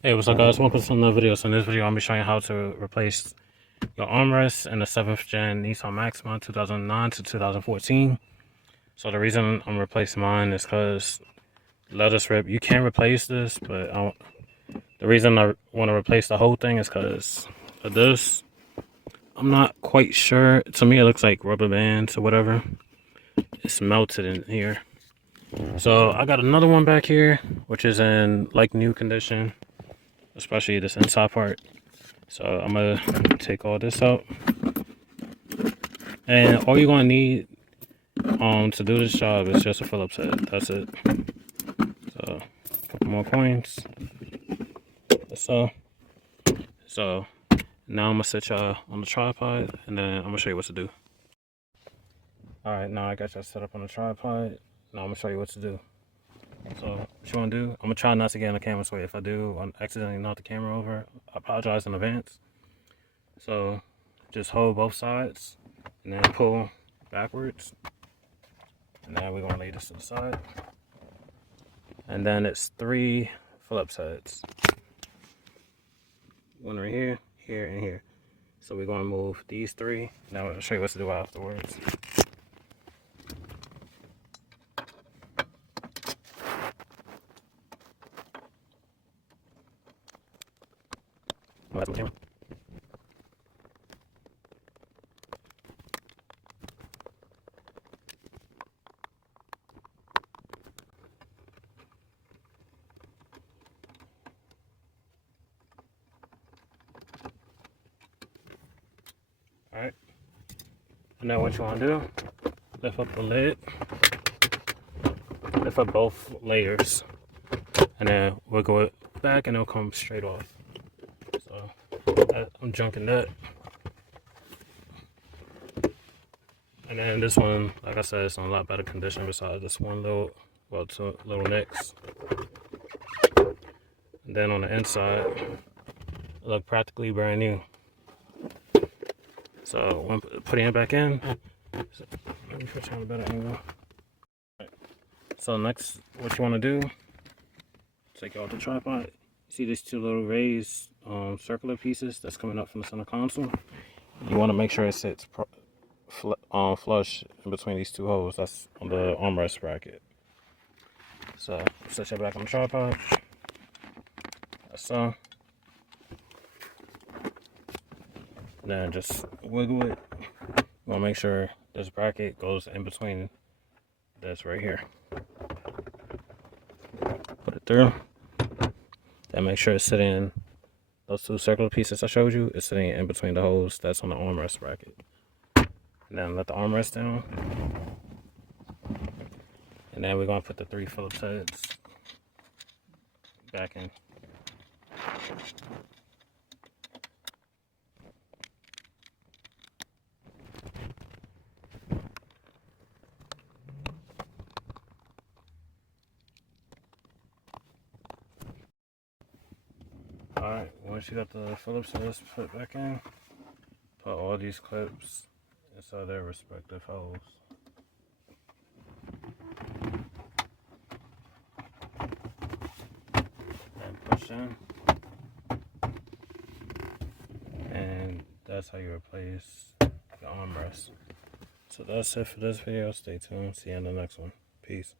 Hey, what's up guys? Welcome to another video. So in this video, I'm going to be showing you how to replace your armrest in the 7th gen Nissan Maxima 2009 to 2014. So the reason I'm replacing mine is because leather's ripped. You can replace this, but the reason I want to replace the whole thing is because of this. I'm not quite sure. To me, it looks like rubber bands or whatever. It's melted in here. So I got another one back here, which is in like new condition, especially this inside part. So I'm gonna take all this out, and all you're gonna need to do this job is just a Phillips head. That's it. So a couple more coins. So now I'm gonna set y'all on the tripod, and then I'm gonna show you what to do. All right, now I got y'all set up on the tripod. Now I'm gonna show you what to do. So what you wanna do? I'm gonna try not to get on the camera, so if I do accidentally knock the camera over, I apologize in advance. So just hold both sides and then pull backwards. And now we're gonna lay this to the side. And then it's 3 Phillips heads. One right here, here, and here. So we're gonna move these 3. Now I'll show you what to do afterwards. Oh, that's my camera. Alright. Now what you want to do, lift up the lid, lift up both layers, and then we'll go back and it'll come straight off. So I'm junking that. And then this one, like I said, it's in a lot better condition besides this one little, well, 2 little nicks. And then on the inside, it look practically brand new. So when putting it back in, let me put you on a better angle. So next, what you want to do, take it off the tripod. See these 2 little raised circular pieces that's coming up from the center console? You want to make sure it sits flush in between these 2 holes. That's on the armrest bracket. So set your back on the tripod. That's so. Then just wiggle it. You want to make sure this bracket goes in between this right here. Put it through. Then make sure it's sitting in those 2 circular pieces I showed you. It's sitting in between the holes that's on the armrest bracket. And then let the armrest down. And then we're going to put the 3 Phillips heads back in. Alright, once you got the Phillips heads put back in, put all these clips inside their respective holes. And push in. And that's how you replace the armrest. So that's it for this video. Stay tuned. See you in the next one. Peace.